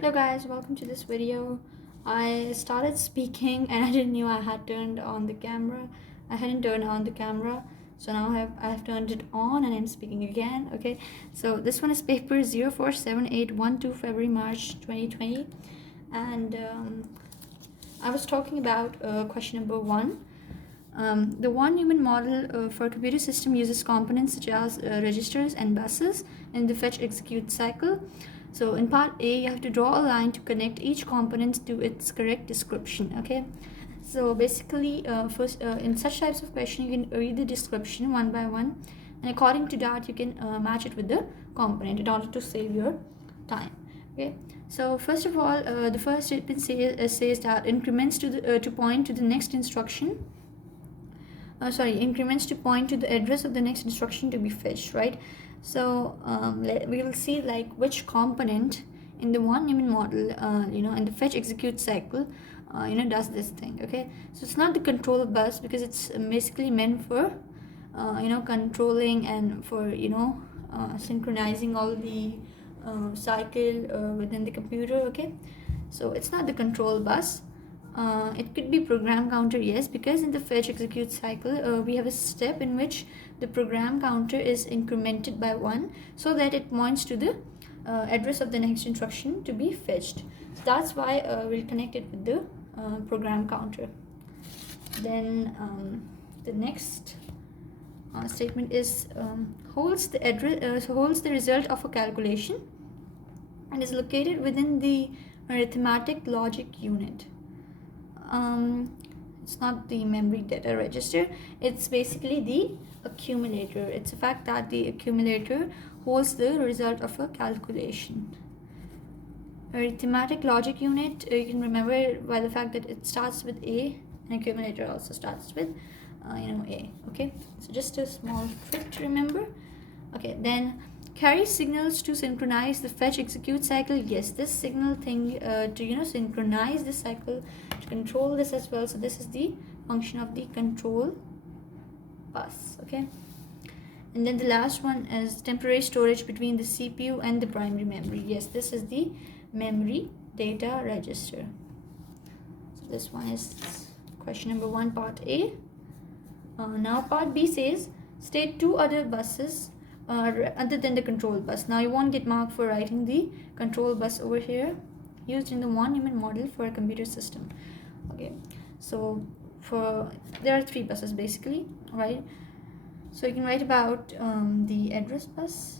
Hello guys, welcome to this video. I started speaking and I didn't know I had turned on the camera. I hadn't turned on the camera, so now I have turned it on and I'm speaking again. Okay, so this one is paper 047812 February March 2020, and I was talking about question number 1. The one human model for a computer system uses components such as registers and buses in the fetch execute cycle. So in part A, you have to draw a line to connect each component to its correct description. Okay, so basically first in such types of question you can read the description one by one, and according to that you can match it with the component in order to save your time. Okay, so first of all, the first statement says that increments to point to the next instruction, increments to point to the address of the next instruction to be fetched, right? So we will see like which component in the one human model, in the fetch execute cycle, does this thing. Okay, so it's not the control bus because it's basically meant for controlling and for synchronizing all the cycle within the computer. Okay, so it's not the control bus. It could be program counter, yes, because in the fetch execute cycle we have a step in which the program counter is incremented by 1 so that it points to the address of the next instruction to be fetched. So that's why we'll connect it with the program counter. Then the next statement is holds the result of a calculation and is located within the arithmetic logic unit. It's not the memory data register, it's basically the accumulator. It's a fact that the accumulator holds the result of a calculation. Arithmetic logic unit, you can remember by the fact that it starts with A, and accumulator also starts with A. Okay, so just a small trick to remember. Okay, then carry signals to synchronize the fetch execute cycle. Yes, this signal thing to synchronize the cycle, to control this as well. So this is the function of the control bus. Okay, and then the last one is temporary storage between the CPU and the primary memory. Yes, this is the memory data register. So this one is question number 1, part A. Now part B says state 2 other buses other than the control bus. Now you won't get marked for writing the control bus over here, used in the one human model for a computer system. Okay, so there are 3 buses basically, right? So you can write about the address bus,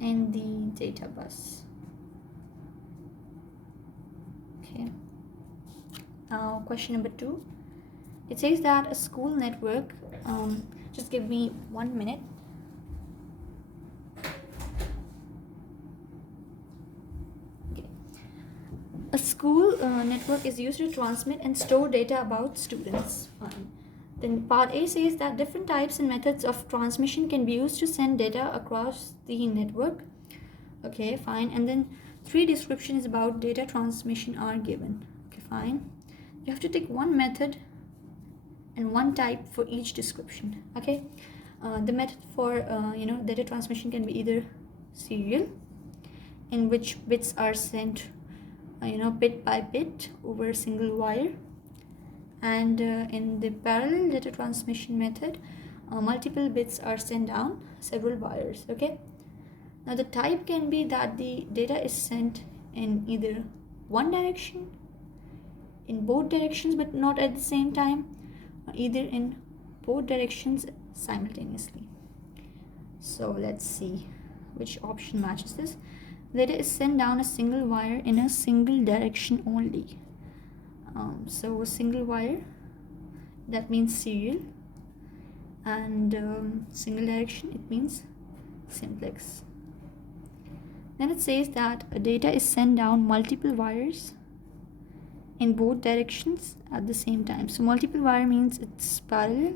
and the data bus. Okay, now question number 2. It says that a school network, just give me 1 minute. Okay. A school network is used to transmit and store data about students. Fine. Then part A says that different types and methods of transmission can be used to send data across the network. Okay, fine. And then 3 descriptions about data transmission are given. Okay, fine. You have to take one method and one type for each description. Okay, the method for data transmission can be either serial, in which bits are sent bit by bit over a single wire, and in the parallel data transmission method, multiple bits are sent down several wires. Okay, now the type can be that the data is sent in either one direction, in both directions but not at the same time, either in both directions simultaneously. So let's see which option matches this. Data is sent down a single wire in a single direction only. So a single wire, that means serial, and single direction, it means simplex. Then it says that data is sent down multiple wires in both directions at the same time. So multiple wire means it's parallel,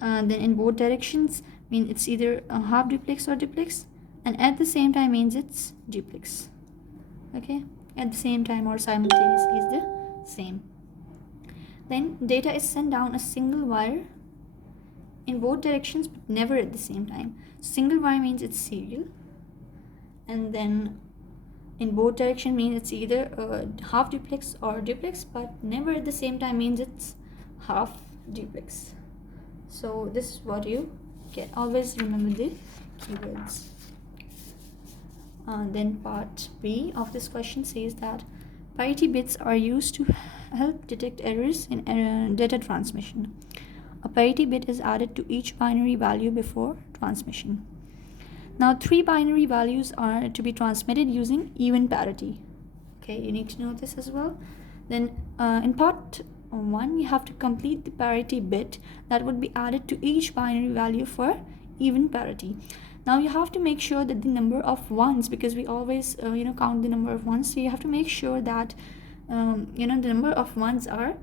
then in both directions mean it's either a half duplex or duplex, and at the same time means it's duplex. Okay, at the same time or simultaneously is the same. Then data is sent down a single wire in both directions but never at the same time. Single wire means it's serial, and then in both direction means it's either half duplex or duplex, but never at the same time means it's half duplex. So this is what you get. Always remember the keywords. Then part B of this question says that parity bits are used to help detect errors in data transmission. A parity bit is added to each binary value before transmission. Now 3 binary values are to be transmitted using even parity. Okay, you need to know this as well. Then in part 1, you have to complete the parity bit that would be added to each binary value for even parity. Now you have to make sure that the number of ones, because we always count the number of ones, so you have to make sure that the number of ones are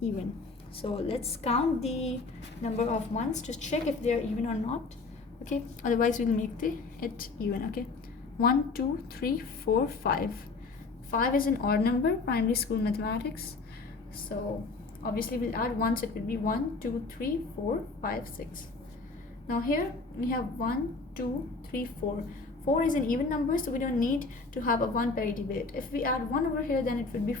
even. So let's count the number of ones to check if they are even or not. Okay, otherwise we'll make it even. Okay, 1 2 3 4 5. 5 is an odd number, primary school mathematics, so obviously we'll add 1, so it will be 1 2 3 4 5 6. Now here we have 1 2 3 4. 4 is an even number, so we don't need to have a 1 parity bit. If we add 1 over here, then it would be